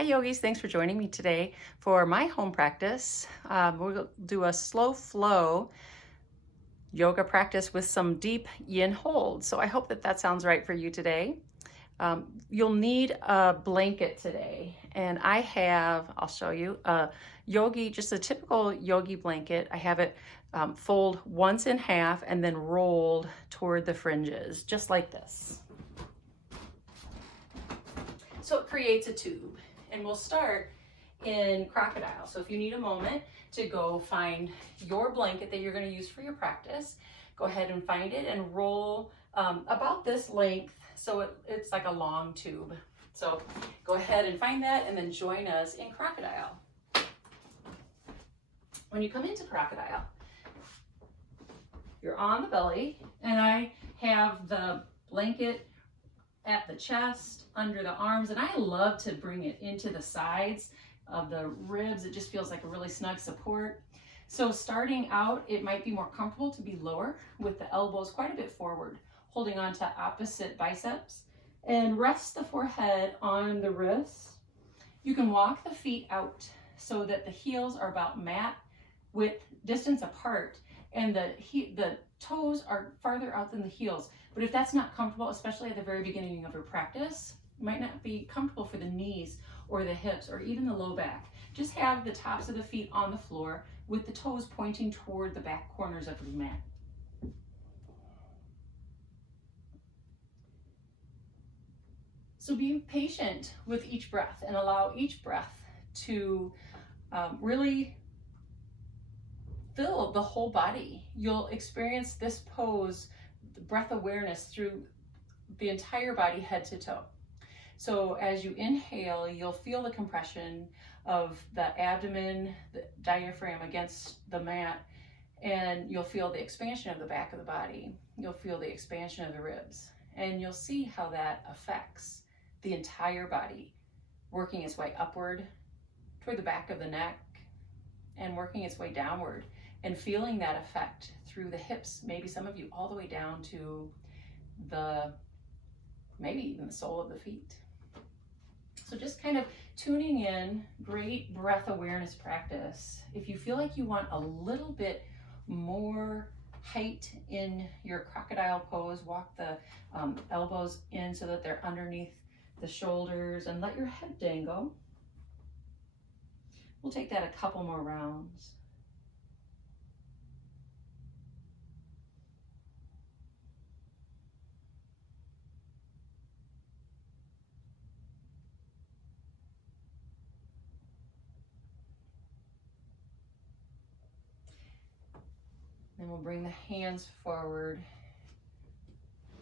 Hi yogis, thanks for joining me today for my home practice. We'll do a slow flow yoga practice with some deep yin holds. So I hope that sounds right for you today. You'll need a blanket today, and I'll show you, just a typical yogi blanket. I have it fold once in half and then rolled toward the fringes, just like this. So it creates a tube, and we'll start in crocodile. So if you need a moment to go find your blanket that you're going to use for your practice, go ahead and find it and roll about this length, so it's like a long tube. So go ahead and find that and then join us in crocodile. When you come into crocodile, you're on the belly, and I have the blanket at the chest, under the arms, and I love to bring it into the sides of the ribs. It just feels like a really snug support. So starting out, it might be more comfortable to be lower with the elbows quite a bit forward, holding on to opposite biceps, and rest the forehead on the wrists. You can walk the feet out so that the heels are about mat width distance apart, and the toes are farther out than the heels. But if that's not comfortable, especially at the very beginning of your practice, it might not be comfortable for the knees or the hips or even the low back. Just have the tops of the feet on the floor with the toes pointing toward the back corners of your mat. So be patient with each breath and allow each breath to really fill the whole body. You'll experience this pose, the breath awareness, through the entire body, head to toe. So as you inhale, you'll feel the compression of the abdomen, the diaphragm against the mat, and you'll feel the expansion of the back of the body. You'll feel the expansion of the ribs, and you'll see how that affects the entire body, working its way upward toward the back of the neck and working its way downward, and feeling that effect through the hips, maybe some of you all the way down to maybe even the sole of the feet. So just kind of tuning in, great breath awareness practice. If you feel like you want a little bit more height in your crocodile pose, walk the elbows in so that they're underneath the shoulders, and let your head dangle. We'll take that a couple more rounds. Then we'll bring the hands forward,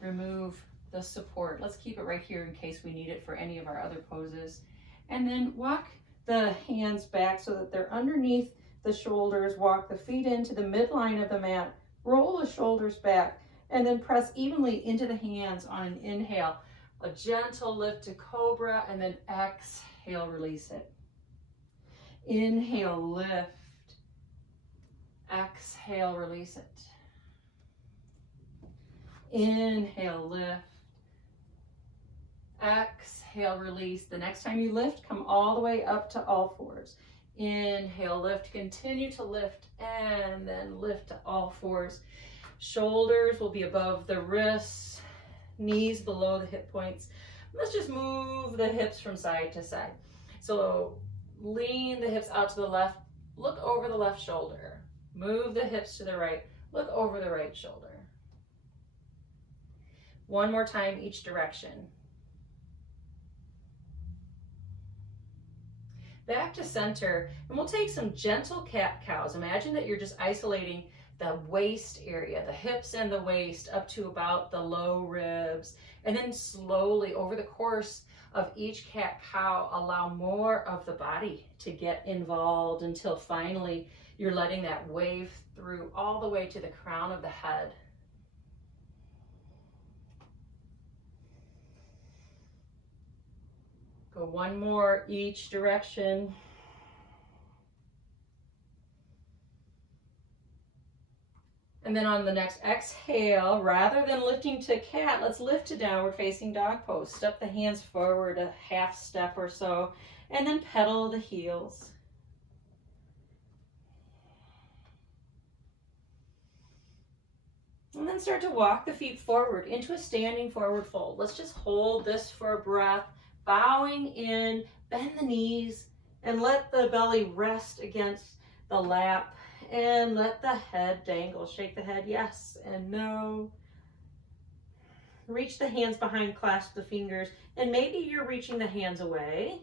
remove the support. Let's keep it right here in case we need it for any of our other poses. And then walk the hands back so that they're underneath the shoulders. Walk the feet into the midline of the mat, roll the shoulders back, and then press evenly into the hands on an inhale. A gentle lift to cobra, and then exhale, release it. Inhale, lift. Exhale, release it. Inhale, lift. Exhale, release. The next time you lift, come all the way up to all fours. Inhale, lift. Continue to lift, and then lift to all fours. Shoulders will be above the wrists, knees below the hip points. Let's just move the hips from side to side. So lean the hips out to the left, look over the left shoulder. Move the hips to the right, look over the right shoulder. One more time each direction. Back to center, and we'll take some gentle cat-cows. Imagine that you're just isolating the waist area, the hips and the waist up to about the low ribs, and then slowly over the course of each cat-cow, allow more of the body to get involved until finally you're letting that wave through all the way to the crown of the head. Go one more each direction. And then on the next exhale, rather than lifting to cat, let's lift to downward facing dog pose. Step the hands forward a half step or so, and then pedal the heels. And then start to walk the feet forward into a standing forward fold. Let's just hold this for a breath, bowing in, bend the knees, and let the belly rest against the lap, and let the head dangle. Shake the head, yes and no. Reach the hands behind, clasp the fingers, and maybe you're reaching the hands away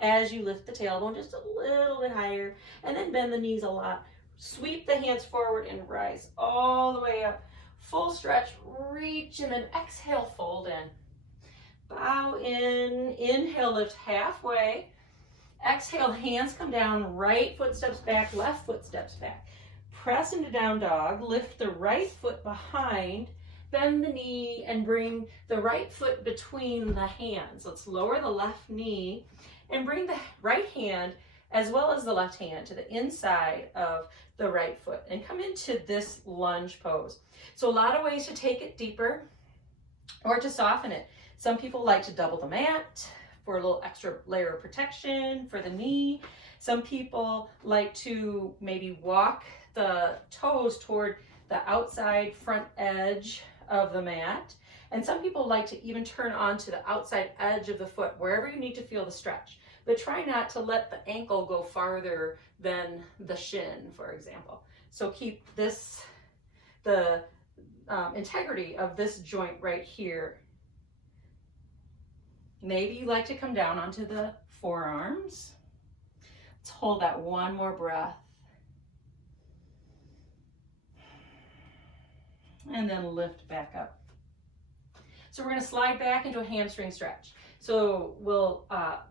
as you lift the tailbone just a little bit higher, and then bend the knees a lot. Sweep the hands forward and rise all the way up. Full stretch, reach, and then exhale, fold in. Bow in, inhale, lift halfway. Exhale, hands come down, right foot steps back, left foot steps back. Press into down dog, lift the right foot behind, bend the knee, and bring the right foot between the hands. Let's lower the left knee and bring the right hand as well as the left hand to the inside of the right foot and come into this lunge pose. So a lot of ways to take it deeper or to soften it. Some people like to double the mat for a little extra layer of protection for the knee. Some people like to maybe walk the toes toward the outside front edge of the mat. And some people like to even turn onto the outside edge of the foot, wherever you need to feel the stretch. But try not to let the ankle go farther than the shin, for example. So keep this, the integrity of this joint right here. Maybe you like to come down onto the forearms. Let's hold that one more breath. And then lift back up. So we're going to slide back into a hamstring stretch. So we'll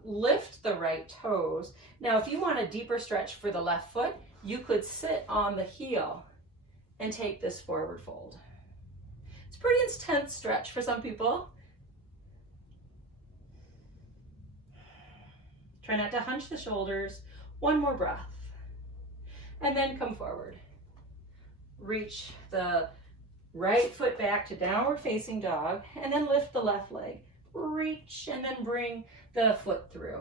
lift the right toes. Now, if you want a deeper stretch for the left foot, you could sit on the heel and take this forward fold. It's a pretty intense stretch for some people. Try not to hunch the shoulders. One more breath. And then come forward. Reach the right foot back to downward facing dog, and then lift the left leg. Reach, and then bring the foot through.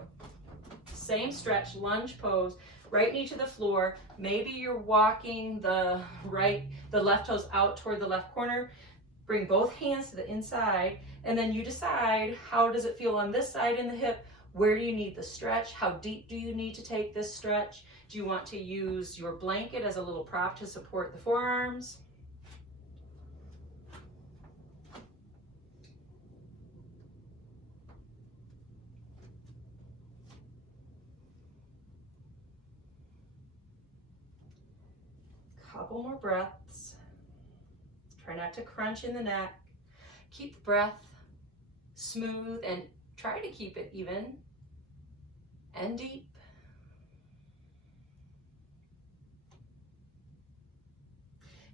Same stretch, lunge pose, right knee to the floor. Maybe you're walking the left toes out toward the left corner. Bring both hands to the inside, and then you decide, how does it feel on this side in the hip? Where do you need the stretch? How deep do you need to take this stretch? Do you want to use your blanket as a little prop to support the forearms? Couple more breaths. Try not to crunch in the neck. Keep the breath smooth and try to keep it even and deep.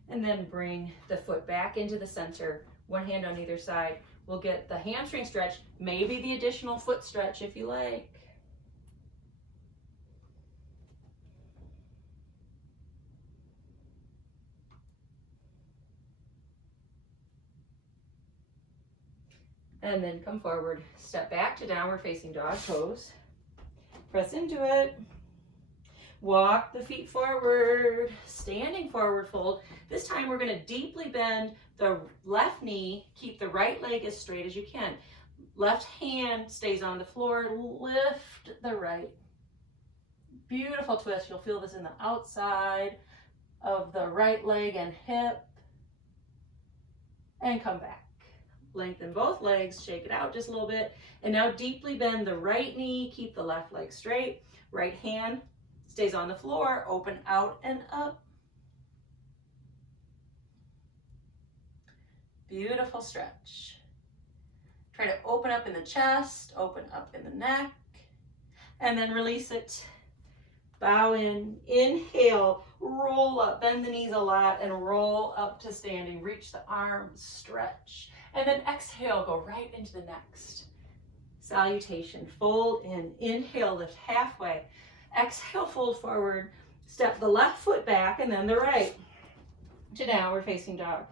And then bring the foot back into the center, one hand on either side. We'll get the hamstring stretch, maybe the additional foot stretch if you like. And then come forward, step back to downward facing dog pose. Press into it. Walk the feet forward, standing forward fold. This time we're going to deeply bend the left knee, keep the right leg as straight as you can. Left hand stays on the floor, lift the right. Beautiful twist. You'll feel this in the outside of the right leg and hip. And come back. Lengthen both legs, shake it out just a little bit. And now deeply bend the right knee, keep the left leg straight. Right hand stays on the floor, open out and up. Beautiful stretch. Try to open up in the chest, open up in the neck, and then release it. Bow in, inhale, roll up, bend the knees a lot and roll up to standing. Reach the arms, stretch. And then exhale, go right into the next. Salutation, fold in, inhale, lift halfway. Exhale, fold forward, step the left foot back and then the right. to downward facing dog.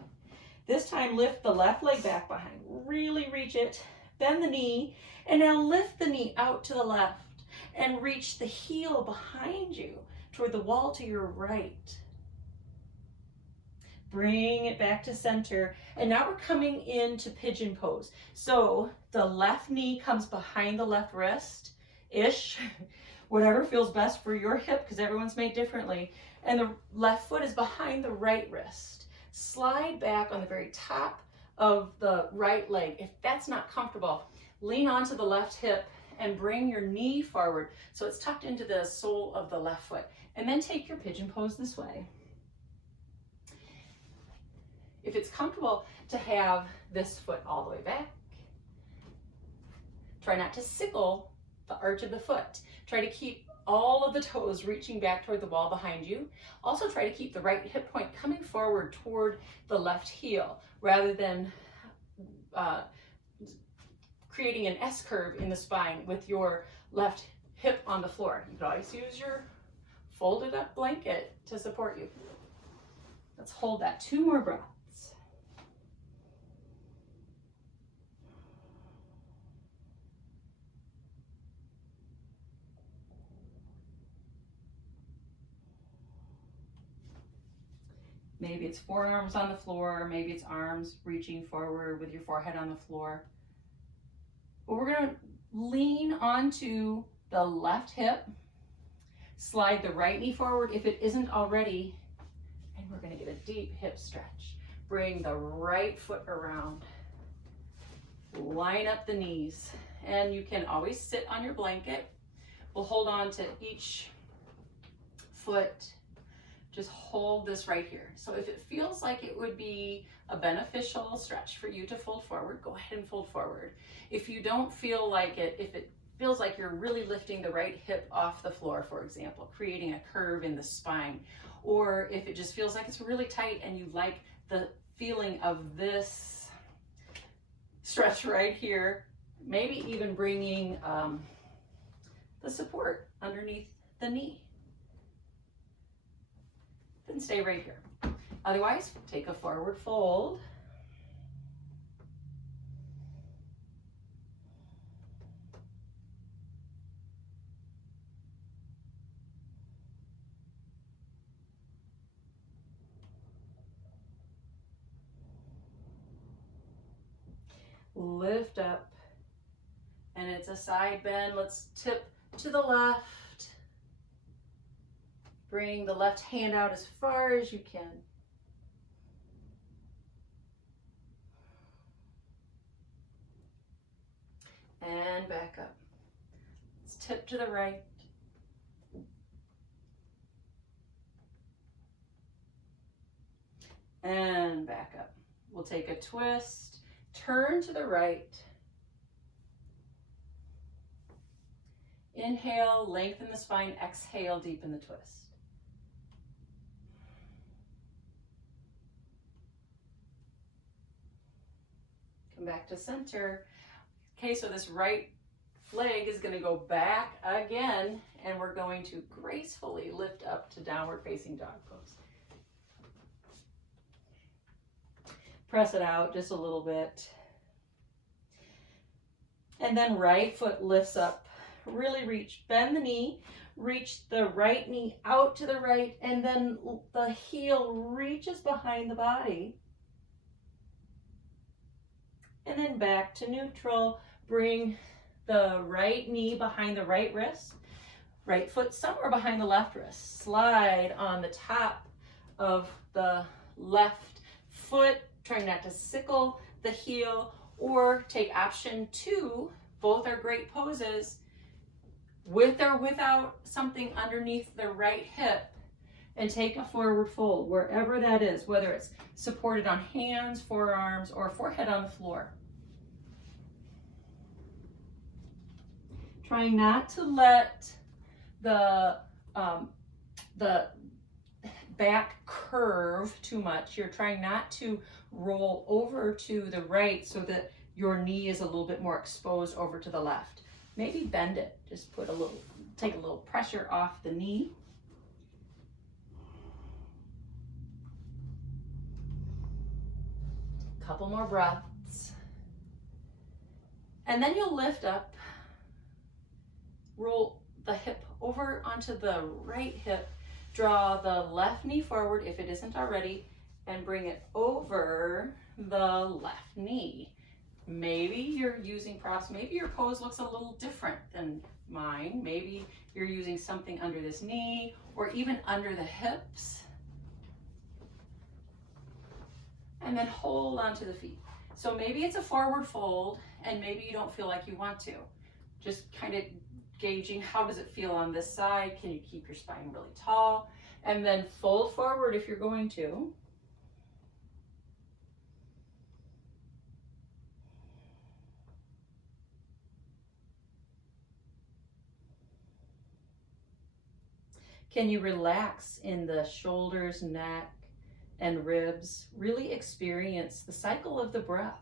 This time lift the left leg back behind, really reach it, bend the knee, and now lift the knee out to the left and reach the heel behind you toward the wall to your right. Bring it back to center, and now we're coming into pigeon pose. So the left knee comes behind the left wrist-ish, whatever feels best for your hip, because everyone's made differently, and the left foot is behind the right wrist. Slide back on the very top of the right leg. If that's not comfortable, lean onto the left hip and bring your knee forward so it's tucked into the sole of the left foot. And then take your pigeon pose this way. If it's comfortable to have this foot all the way back, try not to sickle the arch of the foot. Try to keep all of the toes reaching back toward the wall behind you. Also try to keep the right hip point coming forward toward the left heel rather than creating an S curve in the spine with your left hip on the floor. You can always use your folded up blanket to support you. Let's hold that 2 more breaths. Maybe it's forearms on the floor, maybe it's arms reaching forward with your forehead on the floor. But we're going to lean onto the left hip, slide the right knee forward if it isn't already, and we're going to get a deep hip stretch. Bring the right foot around, line up the knees, and you can always sit on your blanket. We'll hold on to each foot. Just hold this right here. So if it feels like it would be a beneficial stretch for you to fold forward, go ahead and fold forward. If you don't feel like it, if it feels like you're really lifting the right hip off the floor, for example, creating a curve in the spine, or if it just feels like it's really tight and you like the feeling of this stretch right here, maybe even bringing the support underneath the knee. Then stay right here. Otherwise, take a forward fold. Lift up, and it's a side bend. Let's tip to the left. Bring the left hand out as far as you can. And back up. Let's tip to the right. And back up. We'll take a twist, turn to the right. Inhale, lengthen the spine, exhale, deepen the twist. Come back to center. Okay, so this right leg is going to go back again, and we're going to gracefully lift up to downward facing dog pose. Press it out just a little bit. And then right foot lifts up. Really reach, bend the knee, reach the right knee out to the right, and then the heel reaches behind the body. And then back to neutral. Bring the right knee behind the right wrist, right foot somewhere behind the left wrist. Slide on the top of the left foot, trying not to sickle the heel, or take option 2. Both are great poses, with or without something underneath the right hip, and take a forward fold wherever that is, whether it's supported on hands, forearms, or forehead on the floor. Trying not to let the back curve too much. You're trying not to roll over to the right so that your knee is a little bit more exposed over to the left. Maybe bend it. Just take a little pressure off the knee. Couple more breaths. And then you'll lift up, roll the hip over onto the right hip, draw the left knee forward if it isn't already, and bring it over the left knee. Maybe you're using props, maybe your pose looks a little different than mine. Maybe you're using something under this knee or even under the hips. And then hold onto the feet. So maybe it's a forward fold and maybe you don't feel like you want to. Just kind of gauging how does it feel on this side. Can you keep your spine really tall? And then fold forward if you're going to. Can you relax in the shoulders, neck, and ribs? Really experience the cycle of the breath.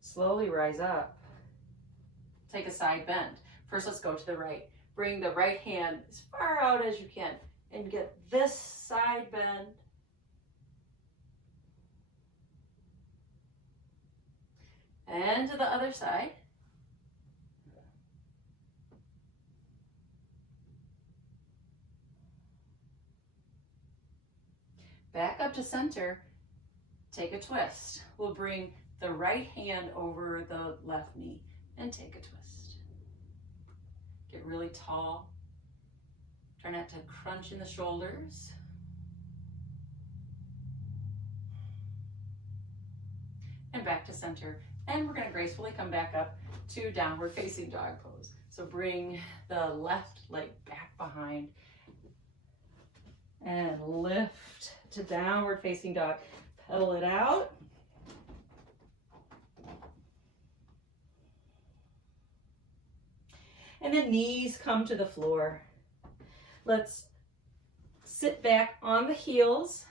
Slowly rise up. Take a side bend. First, let's go to the right. Bring the right hand as far out as you can and get this side bend. And to the other side. Back up to center. Take a twist. We'll bring the right hand over the left knee and take a twist. Get really tall. Try not to crunch in the shoulders. And back to center. And we're going to gracefully come back up to downward facing dog pose. So bring the left leg back behind and lift to downward facing dog. Pedal it out. And then knees come to the floor. Let's sit back on the heels.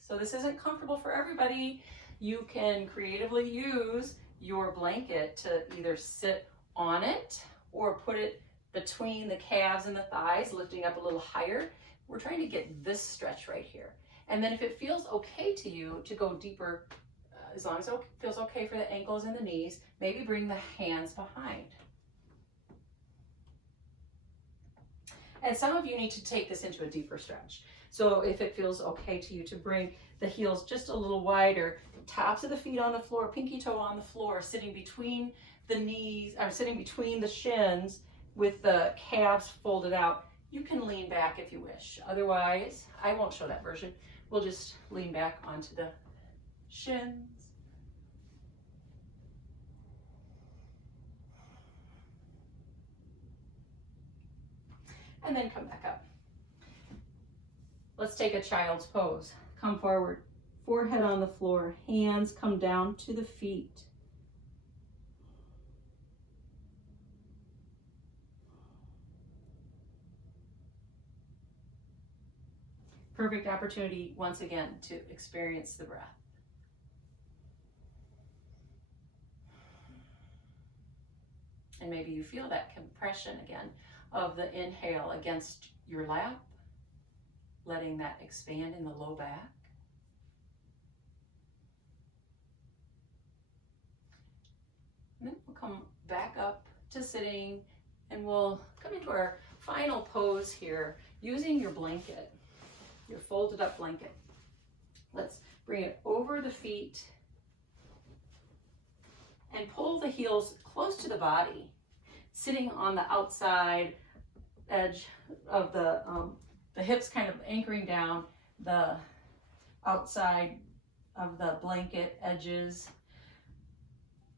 So this isn't comfortable for everybody. You can creatively use your blanket to either sit on it or put it between the calves and the thighs, lifting up a little higher. We're trying to get this stretch right here. And then if it feels okay to you to go deeper, as long as it feels okay for the ankles and the knees, maybe bring the hands behind. And some of you need to take this into a deeper stretch. So if it feels okay to you to bring the heels just a little wider, tops of the feet on the floor, pinky toe on the floor, sitting between the knees, or sitting between the shins with the calves folded out. You can lean back if you wish. Otherwise, I won't show that version. We'll just lean back onto the shins. And then come back up. Let's take a child's pose. Come forward, forehead on the floor, hands come down to the feet. Perfect opportunity, once again, to experience the breath. And maybe you feel that compression again of the inhale against your lap, letting that expand in the low back. And then we'll come back up to sitting and we'll come into our final pose here using your blanket, your folded up blanket. Let's bring it over the feet and pull the heels close to the body, sitting on the outside edge of the hips kind of anchoring down, the outside of the blanket edges,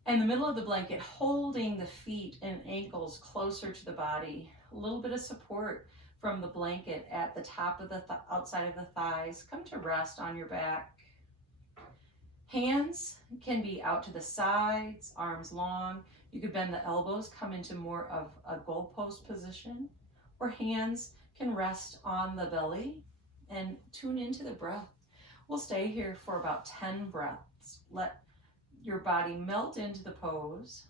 and the middle of the blanket holding the feet and ankles closer to the body. A little bit of support from the blanket at the top of the outside of the thighs. Come to rest on your back. Hands can be out to the sides, arms long. You could bend the elbows, come into more of a goalpost position, or hands can rest on the belly and tune into the breath. We'll stay here for about 10 breaths. Let your body melt into the pose.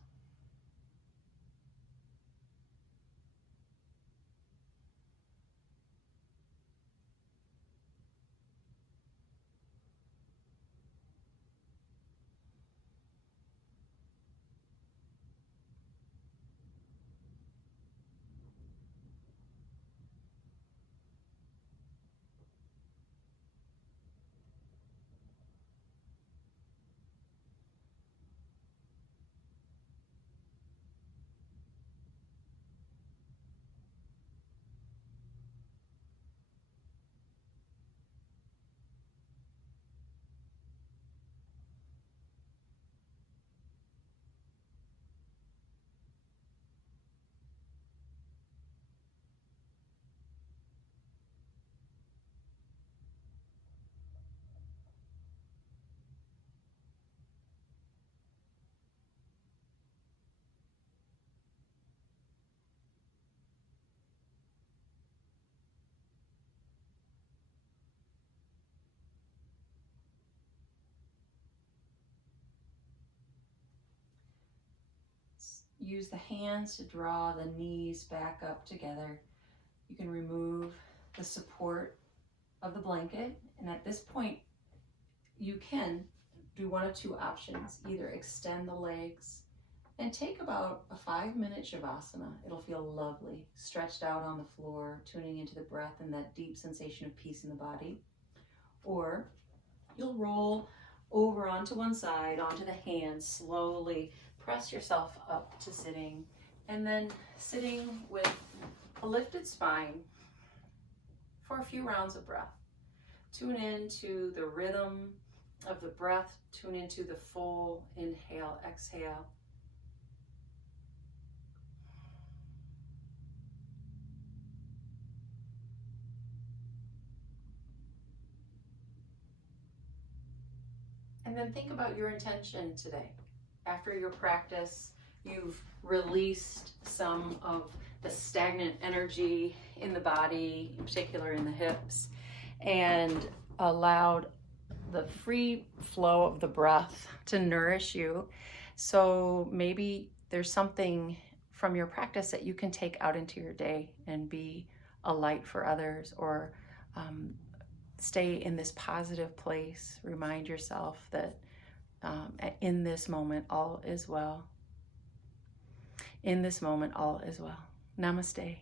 use the hands to draw the knees back up together. You can remove the support of the blanket, and at this point you can do one of two options. Either extend the legs and take about a 5-minute Shavasana. It'll feel lovely, stretched out on the floor, tuning into the breath and that deep sensation of peace in the body. Or you'll roll over onto one side, onto the hands, slowly press yourself up to sitting, and then sitting with a lifted spine for a few rounds of breath. Tune into the rhythm of the breath, tune into the full inhale, exhale. And then think about your intention today. After your practice, you've released some of the stagnant energy in the body, in particular in the hips, and allowed the free flow of the breath to nourish you. So maybe there's something from your practice that you can take out into your day and be a light for others, or stay in this positive place. Remind yourself that in this moment, all is well. In this moment, all is well. Namaste.